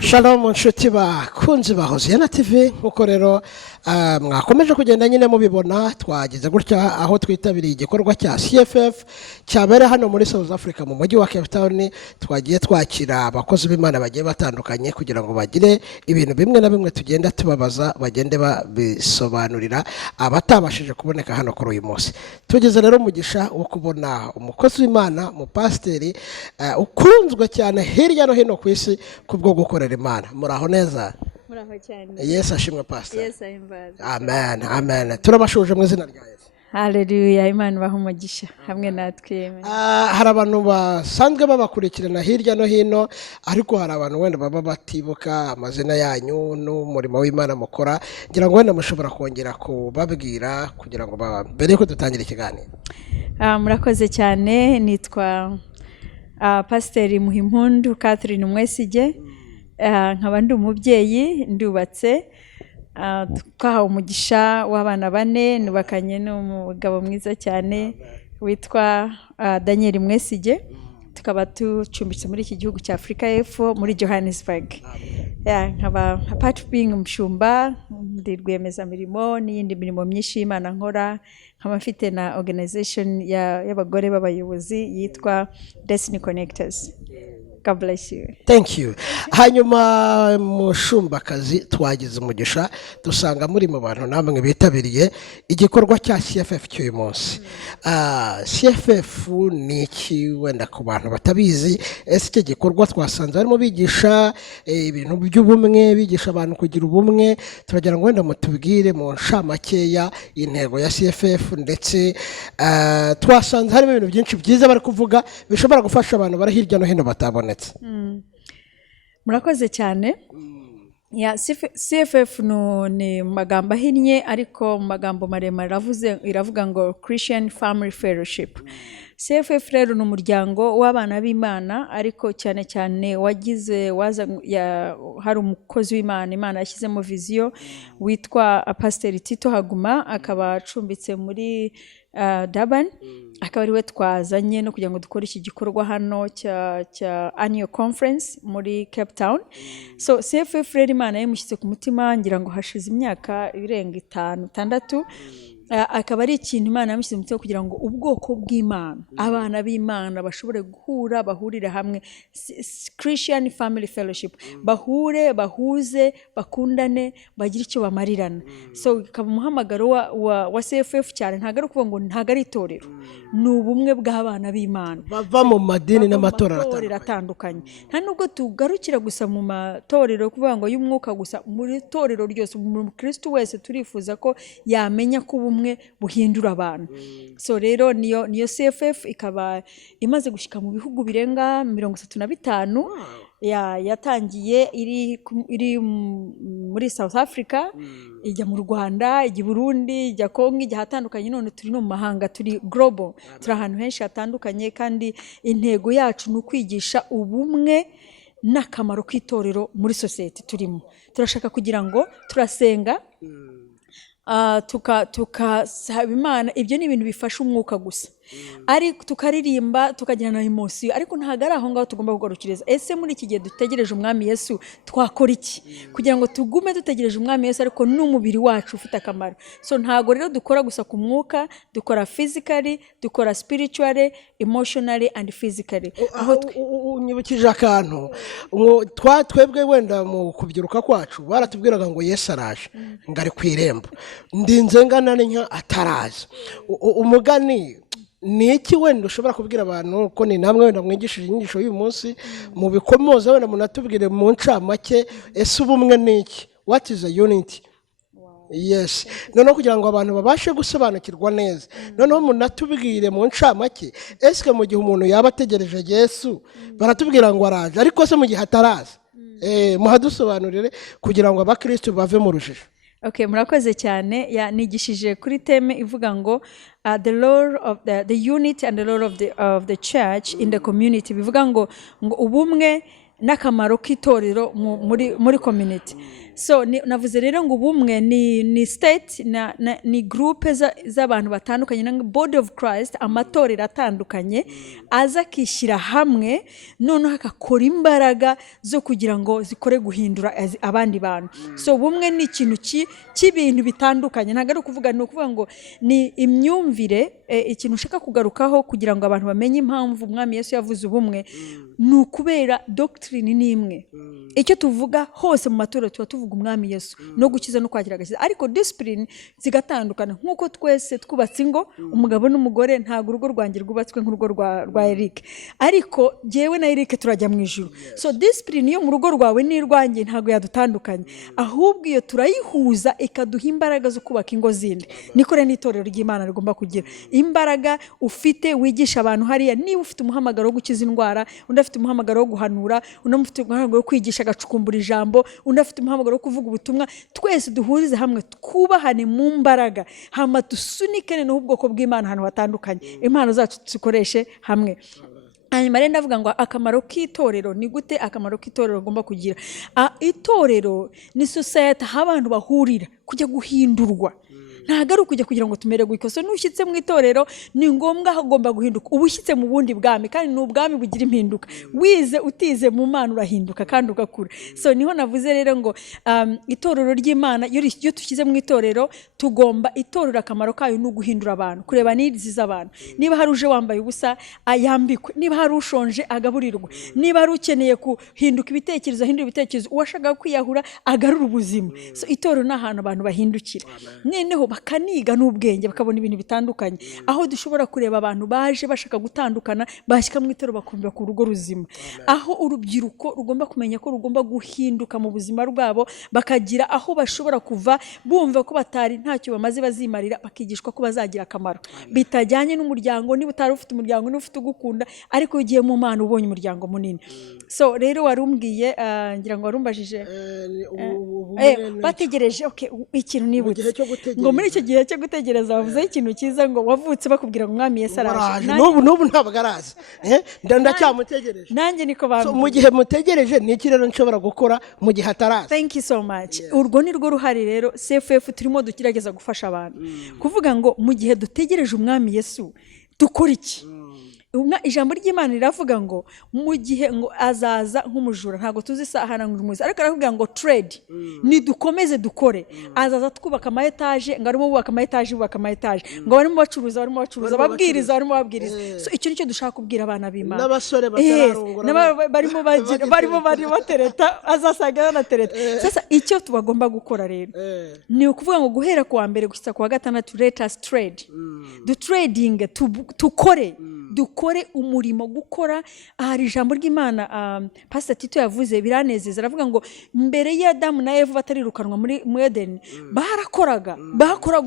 Shalom nshuti bakunzi ba Hoziyana TV nkuko rero mwakomeje kugenda nyine mubibona twagize gutya aho twitabiriye igikorwa cya CFF cyabere hano muri South Africa mu mujyi wa Cape Town. Twagiye twakira abakozi b'Imana bagiye batandukanye kugira ngo bagire ibintu bimwe na bimwe tugenda tubabaza bagende babisobanurira abatabashije kuboneka hano kuri uyu munsi. Tugeze rero umugisha wo kubona umukozi w'Imana mu pasiteri ukunzwe cyane hirya no hino ku isi kubwo gukorera Imana. Muraho neza? Muraho cyane. Yes, ashimwe pastor. Yes, ahimbaza. Amen, amen. Turabashuje mu izina rya Yesu. Hallelujah, Imana bahumugisha hamwe natwe. Hari abantu basanzwe babakurikirana hirya no hino, ariko hari abantu wenda baba batibuka amazina yanyu n'umurimo w'Imana mukora. Ngira ngo wenda mushobora kongera kubabwira kugira ngo mbere yuko dutangira ikiganiro. Murakoze cyane, nitwa Pasiteri Muhimpundu Catherine Mwesige. Nkaba ndi umubyeyi, ndubatse, twahawe umugisha w'abana 4, nubakanye n'umugabo mwiza cyane witwa Daniel Mwesige. Tukaba tucumbitse muri iki gihugu cya Afrika y'Epfo muri Johannesburg. Nkaba part being umushumba, ndi rwiyemezamirimo n'iyindi mirimo myinshi y'Imana nkora. Nkaba mfite na organization y'abagore b'abayobozi yitwa Destiny Connectors. God bless you. Thank you. Hanyuma mushumbakazi twagize umugisha dusanga muri mu bantu namwe bitabiriye igikorwa cya CFF cy'uyu munsi. CFF ni iki wenda ku bantu batabizi? Ese iki gikorwa twasanze barimo bigisha ibintu by'ubumwe, bigisha abantu kugira ubumwe. Turagira ngo wenda mutubwire mu nshamake intego ya CFF, ndetse twasanze harimo ibintu byinshi byiza bari kuvuga bishobora gufasha abantu bari hirya no hino batabona. Murakoze cyane. CFF ni magambo ahinnye, ariko mu magambo maremare iravuga ngo Christian Family Fellowship. CFF rero ni umuryango w'abana b'Imana, ariko cyane cyane hari umukozi w'Imana Imana yashyizemo viziyo witwa Pasiteri Tito Haguma, akaba acumbitse muri Durban. Akaba ariwe twazanye no kugira ngo dukore iki gikorwa hano cya annual conference muri Cape Town. So CFF rero Imana yamushyize ku mutima, ngira ngo hashize imyaka irenga 5-6. Akaba ari ikintu Imana yamushyize mu mutima kugira ngo ubwoko bw'Imana, abana b'Imana bashobore guhura, bahurire hamwe. Christian Family Fellowship, bahuze, bakundane, bagire icyo bamarirana. So ikaba umuhamagaro wa CFF cyane, ntago ari kuvuga ngo ntago ari itorero, ni ubumwe bw'abana b'Imana bava mu madini n'amatorero atandukanye. Nta nubwo tugarukira gusa mu matorero kuvuga ngo y'umwuka gusa, muri torero ryose umukristo wese turifuza ko yamenya ko ubumwe buhindura abantu. So rero niyo CFF ikaba imaze gushika mu bihugu birenga 35. Yatangiye iri muri South Africa, ijya mu Rwanda, ijya Burundi, ijya Kongo, ijya hatandukanye. None turi no mu mahanga, turi global, turi ahantu henshi hatandukanye, kandi intego yacu ni ukwigisha ubumwe n'akamaro k'itorero muri society turimo. Turashaka kugira ngo turasenga, tukasaba Imana. Ibyo ni ibintu bifasha umwuka gusa, ariko tukaririmba, tukagira na emotion, ariko ntago ari aho ngaho tugomba kugarukiriza. Ese muri iki gihe dutegereje umwami Yesu twakora iki kugira ngo tugume dutegereje umwami Yesu ariko n'umubiri wacu ufite akamaro? So ntago rero dukora gusa ku mwuka, dukora physically, dukora spiritually, emotionally and physically. Unyibukije akantu twebwe wenda mu kubyiruka kwacu baratubwiraga ngo Yesu araje, ngari ku irembo, ndinze ngana n'inka ataraza. Umugani ni iki wenda ushobora kubwira abantu ko ni namwe wenda mwigishije inyigisho y'uyu munsi mu bikomoza, wenda munatubwire mu ncamake ese ubumwe ni iki? What is a unity? Yes. Noneho kugira ngo abantu babashe gusobanukirwa neza, noneho munatubwire mu ncamake ese mu gihe umuntu yaba ategereje Yesu baratubwira ngo araje, ariko se mu gihe ataraza muhadusobanurire kugira ngo abakristo bave mu rujijo. Okay, murakoze cyane. Nigishije kuri teme ivuga ngo the role of the unity and the role of the church in the community. Bivuga ngo ubumwe n'akamaro k'itorero muri community. so navuze rero ngo ubumwe ni state ni groupe z'abantu batandukanye na body of Christ, amatorero atandukanye aza akishyira hamwe noneho akakora imbaraga zo kugira ngo zikore guhindura abandi bantu. So ubumwe ni ikintu cy'ibintu bitandukanye, ntabwo ari ukuvuga ngo ni imyumvire. Ikintu ushaka kugarukaho kugira ngo abantu bamenye impamvu umwami Yesu yavuze ubumwe ni ukubera doctrine ni imwe. Icyo tuvuga hose mu matorero tuba tuvuga umwami Yesu no gukiza no kwakira agakiza, ariko discipline zigatandukana. Nk'uko twese twubatse ingo, umugabo n'umugore, ntabwo urugo rwanjye rwubatswe nk'urugo rwa Eric, ariko jyewe na Eric turajya mu ijuru. So discipline yo mu rugo rwawe n'irwanjye ntabwo yadutandukanye, ahubwo iyo turayihuza ikaduha imbaraga zo kubaka ingo zindi. Niko rero n'itorero ry'Imana rigomba kugira imbaraga. Ufite wigisha abantu hariya, niba ufite umuhamagaro wo gukiza indwara, undi afite umuhamagaro wo guhanura, undi afite umuhamagaro wo kwigisha agacukumbura ijambo, undi afite umuhamagaro wo kuvuga ubutumwa, twese duhurize hamwe twubahane mu mbaraga, hama dusunikane n'ubwoko bw'Imana ahantu hatandukanye, impano zacu zikoreshe hamwe. Hanyuma rero ndavuga ngo akamaro k'itorero ni gute. Akamaro k'itorero ugomba kugira, itorero ni society aho abantu bahurira kujya guhindurwa, ntabwo ari ukujya kugira ngo tumere gukoso. N'ushyitse mu itorero ni ngombwa hagomba guhinduka. Ubushyitse mu bundi bwami, kandi ni ubwami bugira impinduka. Wize utize mu Mana urahinduka kandi ugakura. So niho navuze rero ngo itorero ry'Imana iyo tushyize mu itorero tugomba, itorero akamaro kayo ni uguhindura abantu, kureba n'izi z'abantu. Niba hari uje wambaye ubusa yambikwe, niba hari ushonje agaburirwe, niba hari ukeneye kuhinduka ibitekerezo ahindura ibitekerezo, uwashaka kwiyahura agarura ubuzima. So itorero ni ahantu abantu bahindukira, noneho bakaniga n'ubwenge, bakabona ibintu bitandukanye, aho dushobora kureba abantu baje bashaka gutandukana, bashyika mu itorero bakumva ku rugo ruzima. Aho urubyiruko rugomba kumenya ko rugomba guhinduka mu buzima rwabo, bakagira aho bashobora kuva bumva ko batari ntacyo bamaze bazimarira, bakigishwa ko bazagira akamaro bitajyanye n'umuryango. Niba utari ufite umuryango, niba ufite ugukunda, ariko ugiye mu Mana ubonye umuryango munini. So rero warumbwiye, ngira ngo warumbajije bategereje ikintu nibutse ngo muri icyo gihe cyo gutegereza bavuze ikintu cyiza, ngo wavutse bakubwira ngo umwami Yesu araje. N'ubu ntabwo araza, ndacyamutegereje. Nanjye niko bambwiye. Mu gihe mutegereje ni iki rero nshobora gukora mu gihe ataraza? Thank you so much. Urwo ni rwo ruhari rero CFF turimo dugerageza gufasha abantu kuvuga ngo mu gihe dutegereje umwami Yesu dukora iki. Ijambo ry'Imana riravuga ngo mu gihe ngo azaza nk'umujura, ntabwo tuzi isaha n'umuzi, ariko aravuga ngo trade ni dukomeze dukore. Azaza twubaka ama etage, ngo arimo bubaka ama etage, ngo barimo bacuruza, babwiriza, So icyo nicyo dushaka kubwira abana b'Imana. N'abasore batararongora barimo batereta, azasaga banatereta. Sasa icyo tubagomba gukora rero ni ukuvuga ngo guhera ku wa mbere gusa ku wa gatandatu, let us trade. Du trading dukore umurimo gukora. Hari ijambo ry'Imana Pastor Tito yavuze biranezeza, aravuga ngo mbere ya Adamu na Eva batarirukanwa mu Edeni bakoraga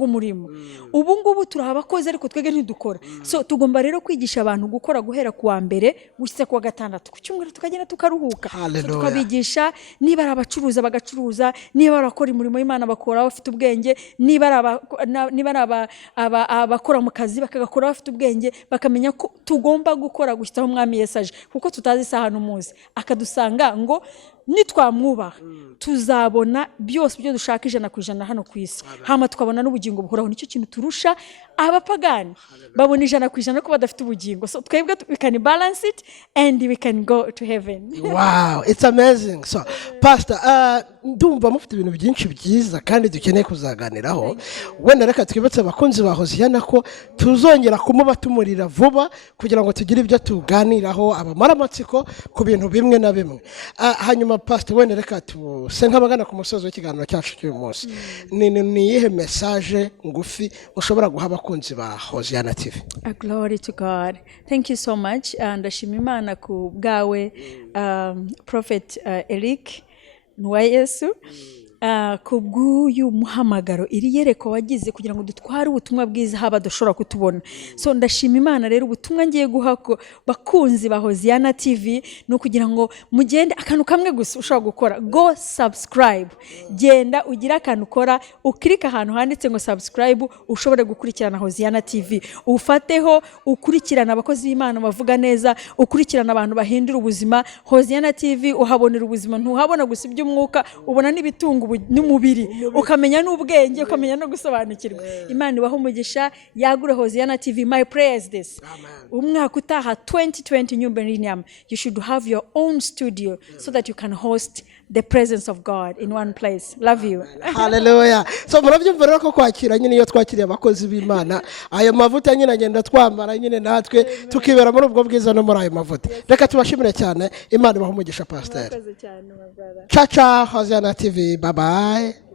umurimo. Ubu ngubu turabakoze ariko twege ntidukora. So tugomba rero kwigisha abantu gukora guhera ku wa mbere gushitsa ku wa gatandatu, ku cyumweru tukagenda tukaruhuka. So tukabigisha, niba ari abacuruza bagacuruza, niba barakora umurimo w'Imana bakora bafite ubwenge, niba ari abakora mu kazi bakagakora bafite ubwenge, bakamenya ko tugomba gukora gushyitaho umwami Yesu aje, kuko tutazi isaha n'umuzi. Akadusanga ngo nitwamwubaha tuzabona byose ibyo dushaka 100% hano ku isi, hama tukabona n'ubugingo buhoraho. Nicyo kintu turusha abapagani, babona 100% ko badafite ubugingo. So twebwe we can balance it and we can go to heaven. Wow, it's amazing. So Pastor, ndumva mufite ibintu byinshi byiza kandi dukeneye kuzaganiraho. Wenda reka twibutse abakunzi ba Hoziyana ko tuzongera kumuba tumurira vuba kugira ngo tugire ibyo tuganiraho, abamara amatsiko ku bintu bimwe na bimwe. Hanyuma Pastor, wenda reka tuse nk'abagana ku musozo w'ikiganiro cyacu cy'uyu munsi. Ni iyihe message ngufi ushobora guha abakunzi ba Hoziyana TV? Glory to God. Thank you so much. Ndashima Imana ku bwawe Prophet Eric Nwayesu, kubw'uyu muhamagaro iri yereko wagize kugira ngo dutware ubutumwa bwiza haba dushobora kutubona. So ndashima Imana rero ubutumwa ngiye guha ko bakunzi ba Hoziyana TV no kugira ngo mugende akantu kamwe gusa ushobora gukora, go subscribe. Genda ugira akantu ukora, ukirika ahantu handitse ngo subscribe, ushobore gukurikirana Hoziyana TV. Ufateho ukurikirana abakozi b'Imana bavuga neza, ukurikirana abantu bahindura ubuzima. Hoziyana TV uhabonera ubuzima, ntuhabona gusa iby'umwuka, ubona n'ibitunga n'umubiri ukamenya n'ubwenge ukamenya no gusobanukirwa. Imana ibaha umugisha, yagure Hoziyana TV. My prayer is this: umwaka utaha 2020 New Millennium, you should have your own studio so that you can host the presence of God in one place. Love you. Hallelujah. So murabyumva rero ko kwakira nyine iyo twakiriye abakozi b'Imana, ayo mavuta nyine agenda twambara nyine natwe tukibera muri ubwo bwiza no muri ayo mavuta. Reka tubashimire cyane, Imana ibaha umugisha pastor. Murakoze cyane my brother. Cha cha, Hoziyana TV, bye bye.